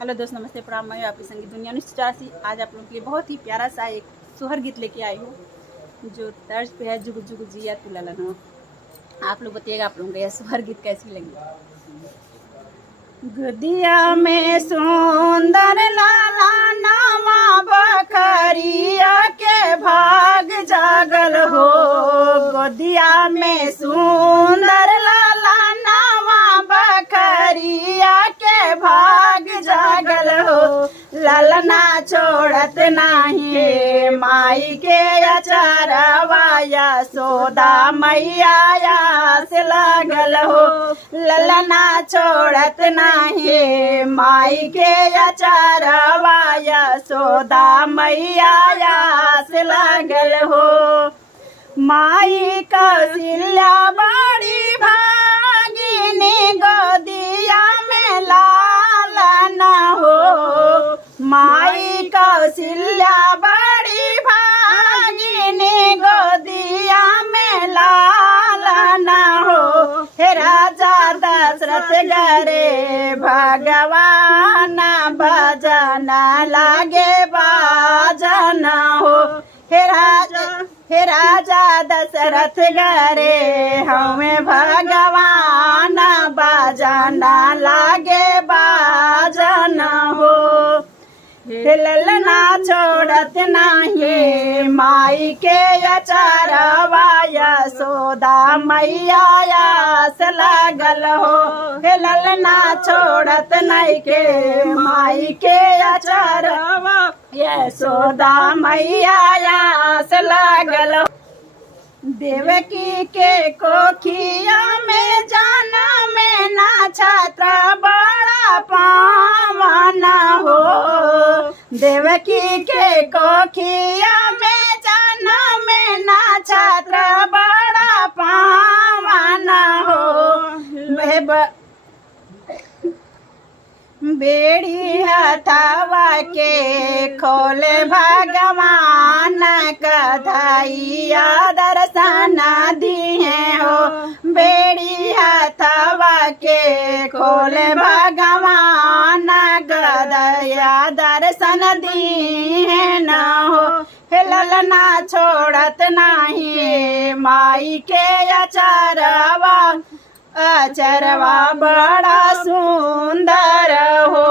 Hello दोस्त, नमस्ते, प्रणाम। मैं आपकी संगीत दुनिया 1984 आज आप लोगों के लिए बहुत ही प्यारा सा एक सोहर गीत लेके आई हूँ जो तर्ज पे है जुग जुग जिया तू ललन। आप लोग बताइएगा आप लोगों को यह सोहर गीत कैसी लगी। गुदिया में सुंदर लाला नामा बकरिया के भाग जागल हो। गोदिया में सुंदर लाला नामा बकरिया के भाग जागल हो। ललना छोड़त नाही माई के अचारवाया सोदा मैया से लागल हो। ललना छोड़त नाही माई के अचारवाया सोदा मैया से लागल हो। माई कौशल्या बड़ी भागिनी गोदिया में लालन हो। माई कौशल्या बड़ी भागिनी गोदिया में लालन हो। हे राजा दशरथ गरे भगवान भजन लागे बाजन हो। हे राजा दशरथ गरे हमें भगवान बाजन लागे बाजन हो। ललना छोड़त नाही माई के अचारवाया सोदा मैया से लागल हो। हे ललना छोड़त नहीं के माई के अचारवा सोदा मैया से लागल हो। देवकी के कोखिया में जाना में ना छात्र बड़ा पावन हो। देवकी के कोखिया में जाना में ना छात्र बड़ा पावन हो। बेड़ी हथावा के खोले भगवान कथैया दर्शन दिए हो। बेड़ी हथावा के खोले भगवान गदया दर्शन दिए न हो। हे ललना छोड़त नाही माई के अचारवा बड़ा सुंदर हो।